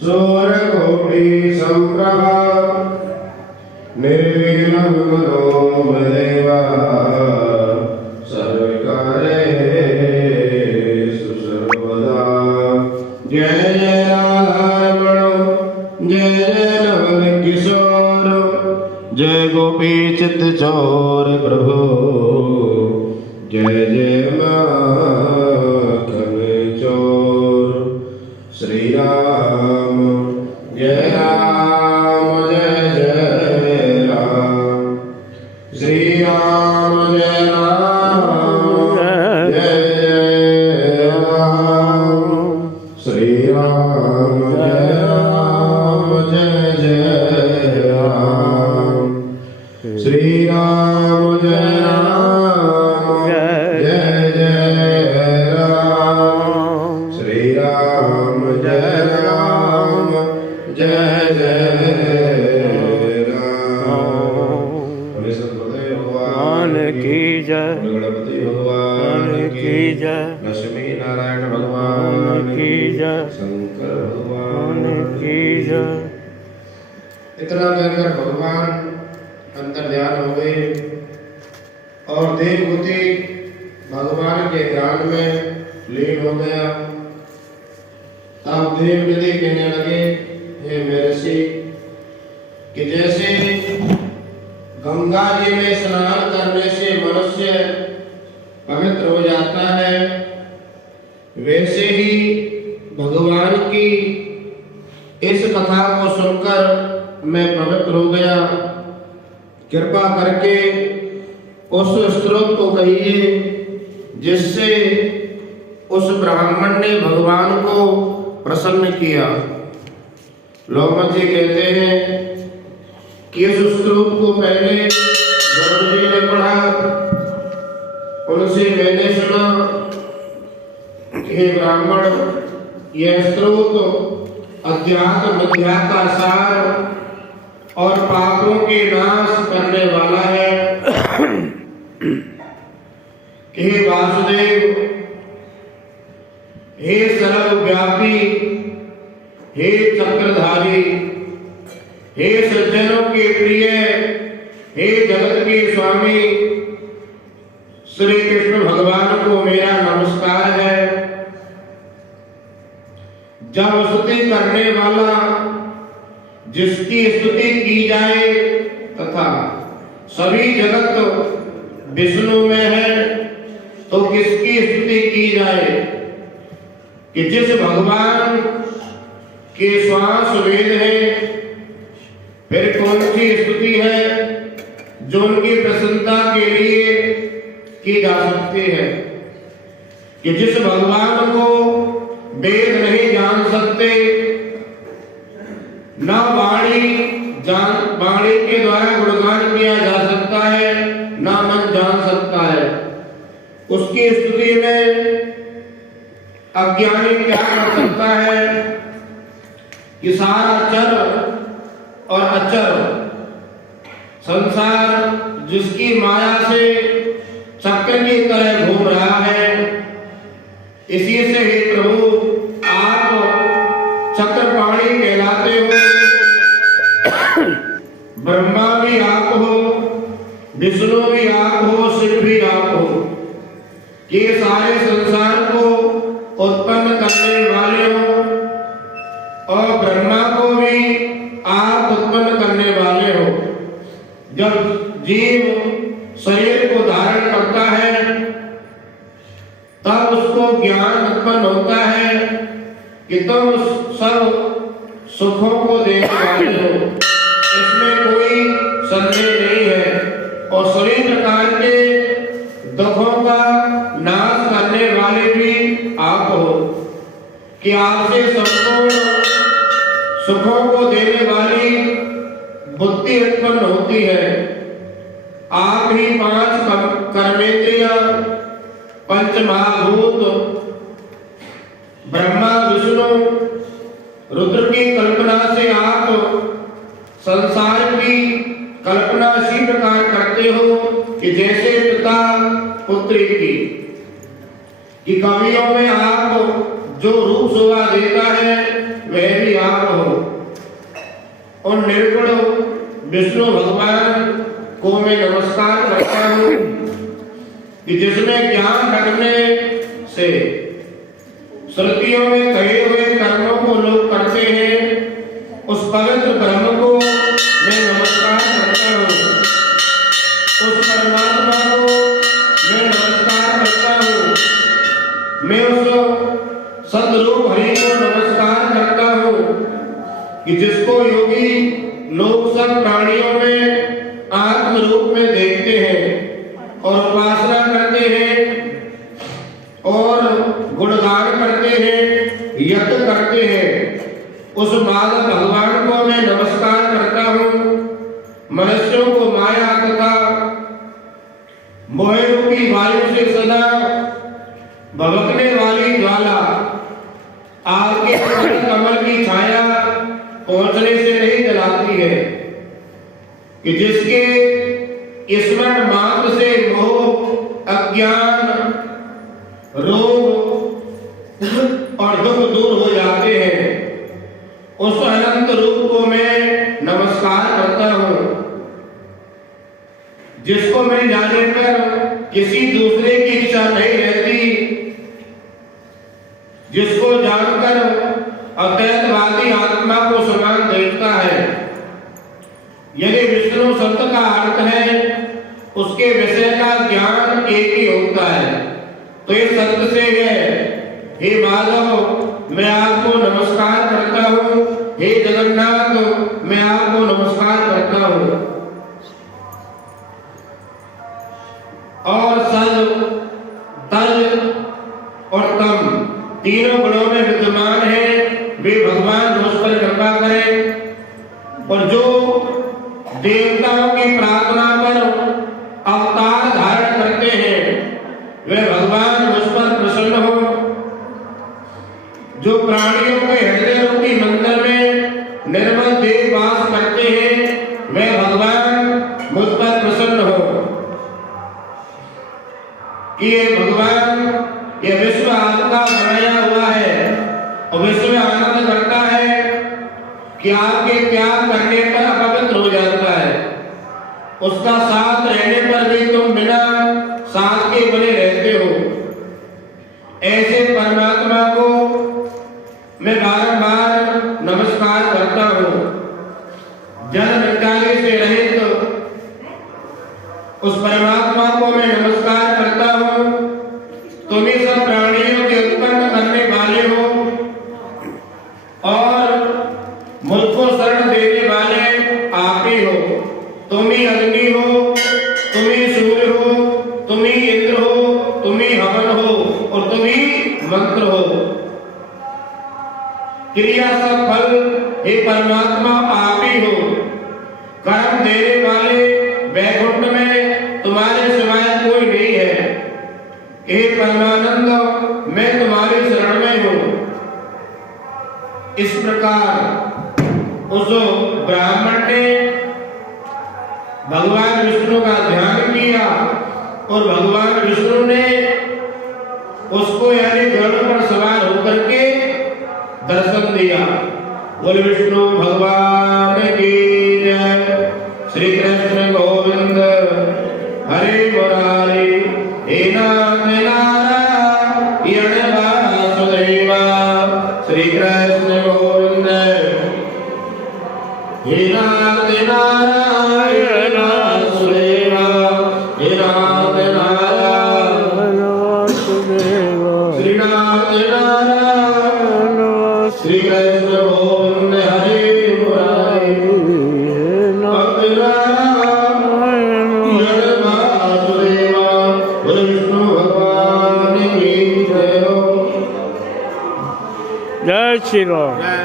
सूर्यकोटि संप्रभा निर्विघ्नं कुरु मे देव सर्वकार्येषु सर्वदा। जय जय राधारमण जय जय नवल किशोर जय गोपी चित्त चोर प्रभु जय जय माखन चोर। श्री राम जय राम जय जय राम। श्री राम जय राम जय जय राम। श्री राम जय राम जय जय राम। श्री राम जय राम जय जय राम। श्री राम जय राम जय जय राम। भगवान की जय। गणपति भगवान की जय। लक्ष्मी नारायण भगवान की जय। शंकर भगवान की जय। इतना कहकर भगवान अंतर ध्यान हो गए और देवभूति भगवान के ध्यान में लीन हो गया। अब देवगति कहने लगे, हे महर्षि, कि जैसे गंगा जी में स्नान करने से मनुष्य पवित्र हो जाता है, वैसे ही भगवान की इस कथा को सुनकर मैं पवित्र हो गया। कृपा करके उस स्तोत्र को कहिए जिससे उस ब्राह्मण ने भगवान को प्रसन्न किया। लोमत जी कहते हैं कि इस स्तोत्र को पहले गरुड़ जी ने पढ़ा, उनसे मैंने सुना कि हे ब्राह्मण, यह स्तोत्र अध्यात्म विद्या का सार और पापों के नाश करने वाला है। हे वासुदेव, हे सर्वव्यापी, हे चक्रधारी, हे सज्जनों के प्रिय, हे जगत के स्वामी श्री कृष्ण भगवान को मेरा नमस्कार है। जब स्तुति करने वाला जिसकी स्तुति की जाए तथा सभी जगत विष्णु में है, तो किसकी स्तुति की जाए? कि जिस भगवान के श्वास वेद है, फिर कौन सी स्तुति है जो उनकी प्रसन्नता के लिए की जा सकती है? कि जिस भगवान को वेद नहीं जान सकते, न वाणी के द्वारा गुणगान किया जा सकता है, न मन जान सकता है, उसकी स्तुति में अज्ञानी क्या कर सकता है? कि सारा चर और अचर संसार जिसकी माया से चक्र की तरह घूम रहा है, इसी से ही प्रभु आप चक्रपाणी कहलाते हो। ब्रह्मा भी आप हो, विष्णु भी आप हो, शिव भी आप हो। ये सारे संसार को उत्पन्न करने वाले हो और ब्रह्मा को भी आप उत्पन्न करने वाले हो। जब जीव शरीर को धारण करता है तब उसको ज्ञान उत्पन्न होता है कि तुम सब सुखों को देने वाले हो, इसमें कोई संदेह नहीं है। और सभी प्रकार के दुखों का नाश करने वाले भी आप हो, कि आपसे संपूर्ण सुखों को देने वाली बुद्धि उत्पन्न होती है। आप ही पांच कर्मेंद्रिय, पंच महाभूत, ब्रह्मा विष्णु रुद्र की कल्पना से आप संसार की कल्पना इसी प्रकार करते हो कि जैसे पिता पुत्री की। कि कवियों में आप जो रूप शोभा देता है वह भी आप उन निर्गुण विष्णु भगवान को मैं नमस्कार करता हूँ कि जिसमें ज्ञान रखने से श्रुतियों में कहे हुए कर्मों को लोग करते हैं, उस पवित्र ब्रह्म को मैं नमस्कार करता हूँ, उस परमात्मा को मैं नमस्कार करता हूँ, मैं उस सदरूप हरि को नमस्कार करता हूँ कि जिसको योगी लोग सब प्राणियों में आत्म रूप में देखते हैं और उपासना करते हैं और गुणगान करते हैं, यज्ञ करते हैं। उस माधव भगवान को मैं नमस्कार करता हूँ। मनुष्यों को माया तथा मोह रूपी वायु से सदा भभकने वाली ज्वाला आग के कमल की छाया पहुंचने से नहीं जलाती है कि जिसके स्मरण मात्र से मोह, अज्ञान, रोग और दुख दूर हो जाते हैं। उस अनंत रूप को मैं नमस्कार करता हूँ, जिसको मिल जाने पर किसी दूसरे की इच्छा नहीं रहती, जिसको जानकर अद्वैतवादी आत्मा को समान देखता है। यदि विष्णु शब्द का अर्थ है उसके विषय का ज्ञान एक ही होता है, तो ये सत्य से है। हे माधव मैं आपको नमस्कार करता हूँ, हे जगन्नाथ मैं आपको नमस्कार करता हूँ। और सज, तज और तम तीनों गुणों में विद्यमान है, वे भगवान मुझ पर कृपा करें। और जो देवताओं की प्रार्थना पर अवतार धारण करते हैं वे भगवान मुझ पर प्रसन्न हो। जो प्राणियों के हृदय रूपी मंदिर में निर्मल देव वास करते हैं वे भगवान मुझ पर प्रसन्न हो। ये भगवान ये विश्व आपका बनाया हुआ है और विश्व आनंद करता है कि आपके त्याग करने पर अपवित्र हो जाता है। उसका साथ रहने पर भी तुम बिना साथ के बने रहते हो। ऐसे परमात्मा को मैं बारंबार नमस्कार करता हूँ। जन्म मृत्यु से रहित उस परमात्मा को मैं नमस्कार करता हूँ। तुम ही सब प्राणियों के उत्पन्न करने वाले हो और मुझको शरण देने वाले आप ही हो। तुम ही अग्नि हो, तुम ही सूर्य हो, तुम ही इंद्र हो, तुम ही हवन हो और तुम ही मंत्र हो। क्रिया सब फल हे परमात्मा आप ही हो। कर्म देने वाले वैकुंठ में तुम्हारे सिवाय कोई नहीं है। हे परमानंद मैं तुम्हारी शरण में हूँ। इस प्रकार उस ब्राह्मण ने भगवान विष्णु का ध्यान किया और भगवान विष्णु ने उसको यानी गरुड़ पर सवार होकर के दर्शन दिया। बोल विष्णु भगवान की जय। श्री कृष्ण गोविंद हरे मुरारी हे नाथ नारायण वासुदेव। श्री कृष्ण गोविंद हे नाथ नारायण वासुदेव। हे नाथ नारायण वासुदेव। श्रीनाथ नारायण श्री कृष्ण गोविंद हरे मुरारी हे नाथ नारायण वासुदेव। बोल विष्णु भगवान की जय। जय श्री राम।